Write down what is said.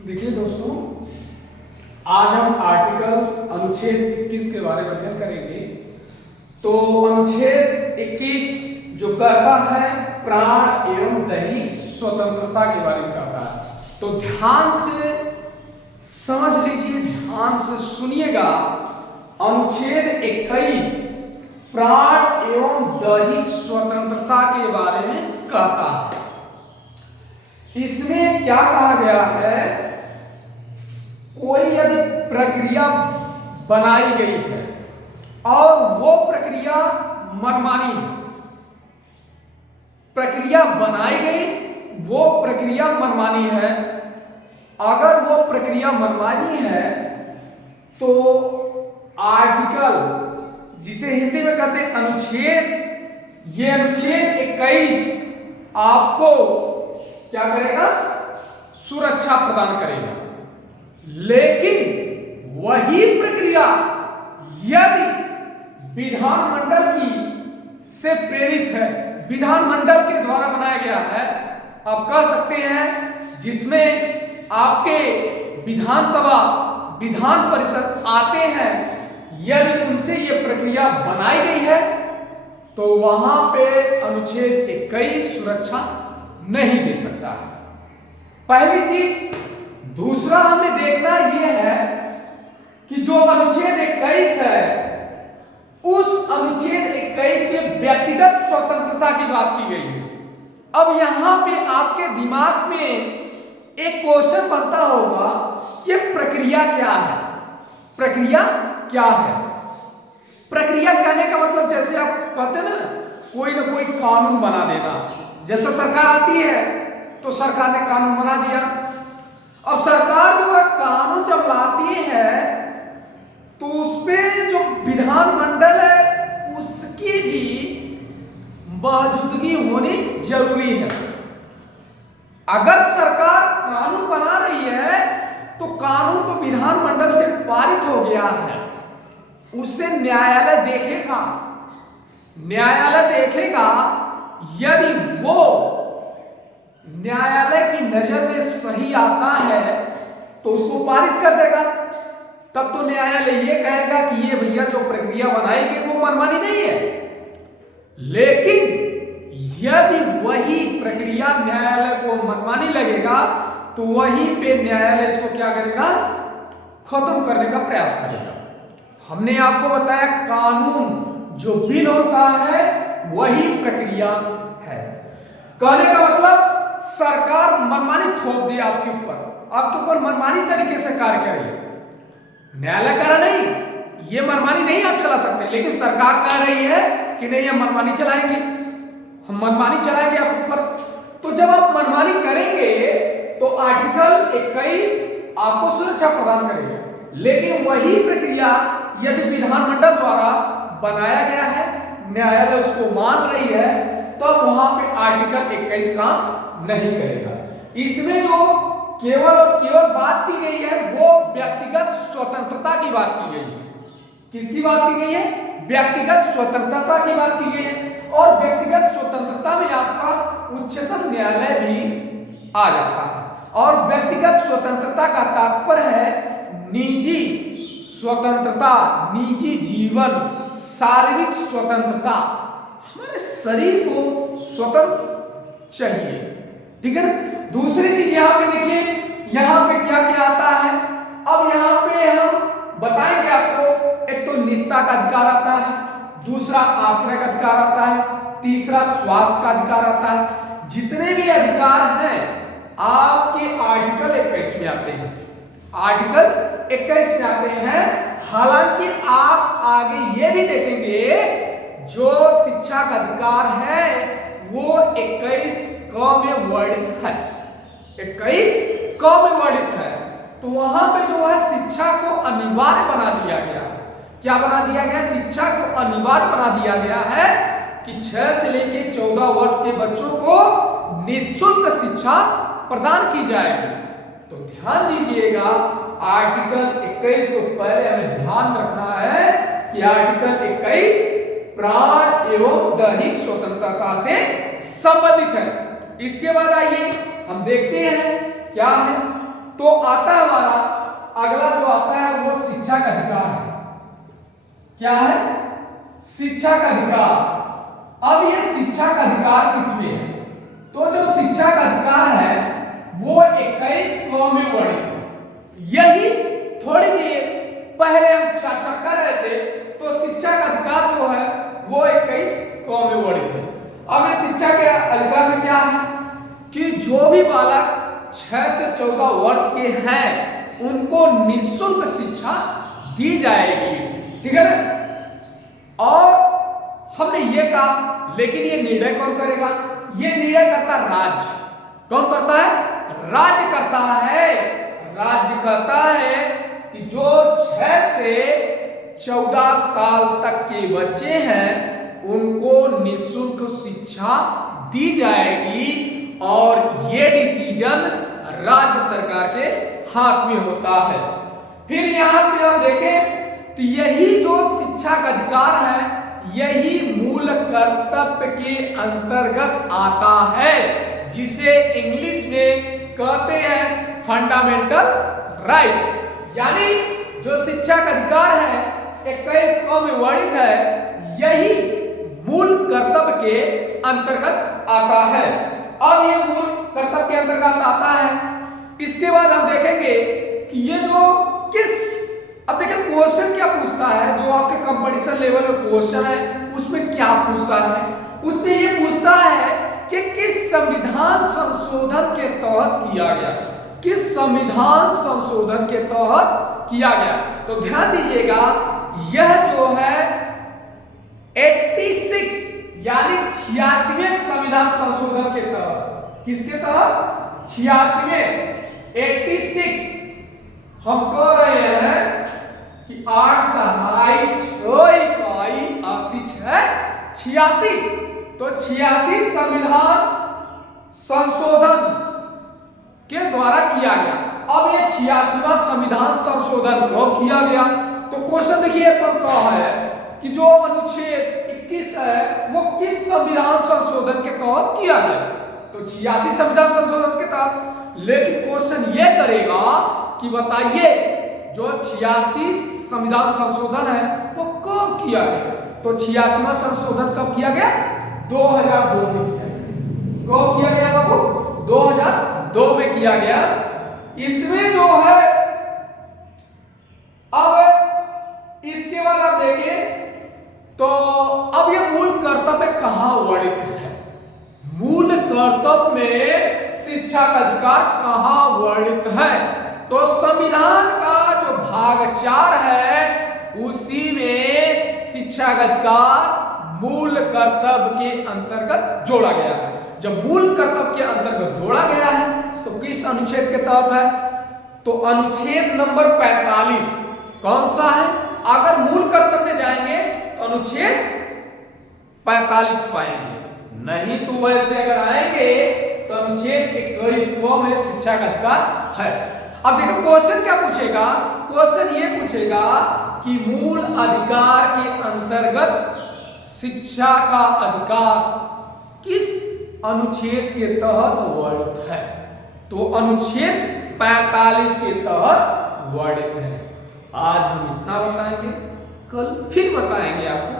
देखिए दोस्तों, आज हम आर्टिकल अनुच्छेद 21 के बारे में अध्ययन करेंगे। तो अनुच्छेद 21 जो कहता है प्राण एवं दैहिक स्वतंत्रता के बारे में कहता है। तो ध्यान से समझ लीजिए, ध्यान से सुनिएगा। अनुच्छेद 21 प्राण एवं दैहिक स्वतंत्रता के बारे में कहता है। इसमें क्या कहा गया है, कोई यदि प्रक्रिया बनाई गई है और वो प्रक्रिया मनमानी है, प्रक्रिया बनाई गई वो प्रक्रिया मनमानी है, अगर वो प्रक्रिया मनमानी है तो आर्टिकल, जिसे हिंदी में कहते हैं अनुच्छेद, ये अनुच्छेद 21 आपको क्या करेगा, सुरक्षा प्रदान करेगा। लेकिन वही प्रक्रिया यदि विधानमंडल की से प्रेरित है, विधानमंडल के द्वारा बनाया गया है, आप कह सकते हैं जिसमें आपके विधानसभा विधान परिषद आते हैं, यदि उनसे यह प्रक्रिया बनाई गई है तो वहां पे अनुच्छेद 21 सुरक्षा नहीं दे सकता है। पहली चीज। दूसरा हमें देखना यह है कि जो अनुच्छेद 21 है, उस अनुच्छेद 21 से व्यक्तिगत स्वतंत्रता की बात की गई है। अब यहां पे आपके दिमाग में एक क्वेश्चन बनता होगा कि प्रक्रिया क्या है, प्रक्रिया क्या है। प्रक्रिया कहने का मतलब जैसे आप कहते हैं ना कोई कानून बना देना। जैसे सरकार आती है तो सरकार ने कानून बना दिया। अब सरकार जो है कानून जब लाती है तो उसमें जो विधानमंडल है उसकी भी मौजूदगी होनी जरूरी है। अगर सरकार कानून बना रही है तो कानून तो विधानमंडल से पारित हो गया है, उसे न्यायालय देखेगा। न्यायालय देखेगा, यदि वो न्यायालय की नजर में सही आता है तो उसको पारित कर देगा। तब तो न्यायालय ये कहेगा कि ये भैया जो प्रक्रिया बनाई गई वो मनमानी नहीं है। लेकिन यदि वही प्रक्रिया न्यायालय को मनमानी लगेगा तो वहीं पे न्यायालय इसको क्या करेगा, खत्म करने का प्रयास करेगा। हमने आपको बताया कानून जो बिल होता है वही प्रक्रिया है। कहने का मतलब सरकार मनमानी थोप दी आपके ऊपर मनमानी तरीके से कार्य करे। न्यायालय कह रहा नहीं, ये मनमानी नहीं आप चला सकते, लेकिन सरकार कह रही है कि नहीं हम मनमानी चलाएंगे, हम मनमानी चलाएंगे आपके ऊपर। तो जब आप मनमानी करेंगे तो आर्टिकल 21 आपको सुरक्षा प्रदान करेगा। लेकिन वही प्रक्रिया यदि विधानमंडल द्वारा बनाया गया है, न्यायालय उसको मान रही है, तो वहां पे आर्टिकल 21 काम नहीं करेगा। इसमें जो केवल और केवल बात की गई है वो व्यक्तिगत स्वतंत्रता की बात की गई है। किसकी बात की गई है, व्यक्तिगत स्वतंत्रता की बात की गई है। और व्यक्तिगत स्वतंत्रता में आपका उच्चतम न्यायालय भी आ जाता है। और व्यक्तिगत स्वतंत्रता का तात्पर्य है निजी स्वतंत्रता, निजी जीवन, शारीरिक स्वतंत्रता। हमारे शरीर को स्वतंत्र चाहिए, ठीक है ना। दूसरी चीज यहां पे देखिए, यहां पे क्या क्या आता है। अब यहां पे हम बताएंगे आपको, एक तो निजता का अधिकार आता है, दूसरा आश्रय का अधिकार आता है, तीसरा स्वास्थ्य का अधिकार आता है। जितने भी अधिकार हैं आपके आर्टिकल 21 में आते हैं, आर्टिकल 21 में आते हैं। हालांकि आप आगे ये भी देखेंगे जो शिक्षा का अधिकार है वो 21 क में वर्णित है, 21 क में वर्णित है। तो वहां पे जो है शिक्षा को अनिवार्य बना दिया गया है। क्या बना दिया गया, शिक्षा को अनिवार्य बना दिया गया है कि 6 से लेकर 14 वर्ष के बच्चों को निःशुल्क शिक्षा प्रदान की जाएगी। तो ध्यान दीजिएगा, आर्टिकल 21 को पहले हमें ध्यान रखना है कि आर्टिकल 21 प्राण एवं दैहिक स्वतंत्रता से संबंधित है। इसके बाद आइए हम देखते हैं क्या है। तो आता है हमारा अगला जो आता है वो शिक्षा का अधिकार है। क्या है? शिक्षा का अधिकार। अब ये शिक्षा का अधिकार किसमें है? तो जो शिक्षा का अधिकार है वो 21 क में वर्णित है। यही थोड़ी देर पहले हम चर्चा कर रहे थे। तो शिक्षा का अधिकार जो है वो 21 क में वर्णित है। अब ये शिक्षा के अधिकार में क्या है कि जो भी बालक 6 से 14 वर्ष के हैं उनको निःशुल्क शिक्षा दी जाएगी। ठीक है ना? और हमने ये कहा, लेकिन ये निर्णय कौन करेगा? ये निर्णय करता राज्य। कौन करता है? राज्य करता है। राज्य करता है कि जो 6 से 14 साल तक के बच्चे हैं उनको निःशुल्क शिक्षा दी जाएगी और ये डिसीजन राज्य सरकार के हाथ में होता है। फिर यहां से हम देखें तो यही जो शिक्षा का अधिकार है यही मूल कर्तव्य के अंतर्गत आता है, जिसे इंग्लिश में कहते हैं फंडामेंटल राइट। यानी जो शिक्षा का अधिकार है 21 क में वर्णित है, यही मूल कर्तव्य के अंतर्गत आता है। अब ये मूल कर्तव्य के अंतर्गत आता है। इसके बाद हम देखेंगे कि ये जो अब देखिए क्वेश्चन क्या पूछता है। जो आपके कंपटीशन लेवल में क्वेश्चन है उसमें क्या पूछता है? उसमें ये पूछता है कि किस संविधान संशोधन के तहत किया गया, किस संविधान संशोधन के तहत किया गया। तो ध्यान दीजिएगा, यह जो है 86 यानी 86वें संविधान संशोधन के तहत, किसके तहत? 86 हम कह रहे हैं कि 8 दहाई 6 इकाई 86। तो 86 संविधान संशोधन के द्वारा किया गया। अब ये 86वां संविधान संशोधन कब किया गया? तो क्वेश्चन देखिए बनता है कि जो अनुच्छेद 21 है वो किस संविधान संशोधन के तहत किया गया? तो 86 संविधान संशोधन के तहत। लेकिन क्वेश्चन ये करेगा कि बताइए जो 86 संविधान संशोधन है वो कब किया गया? तो 86वां संशोधन कब किया गया? 2002 में किया गया। कब किया गया बाबू? 2002 में किया गया। इसमें जो है अब इसके बाद आप देखें तो अब ये मूल कर्तव्य कहां वर्णित है? मूल कर्तव्य में शिक्षा का अधिकार कहां वर्णित है? तो संविधान का जो भाग 4 है उसी में शिक्षा का अधिकार मूल कर्तव्य के अंतर्गत जोड़ा गया है। जब मूल कर्तव्य के अंतर्गत जोड़ा गया है तो किस अनुच्छेद के तहत है? तो अनुच्छेद नंबर 45 कौन सा है? अगर मूल कर्तव्य में जाएंगे तो अनुच्छेद 45 पाएंगे, नहीं तो वैसे अगर आएंगे तो अनुच्छेद 21 में शिक्षा का अधिकार है। अब देखो क्वेश्चन क्या पूछेगा? क्वेश्चन ये पूछेगा कि मूल अधिकार के अंतर्गत शिक्षा का अधिकार किस अनुच्छेद के तहत वर्णित है? तो अनुच्छेद 45 के तहत वर्णित है। आज हम इतना बताएंगे, कल फिर बताएंगे आपको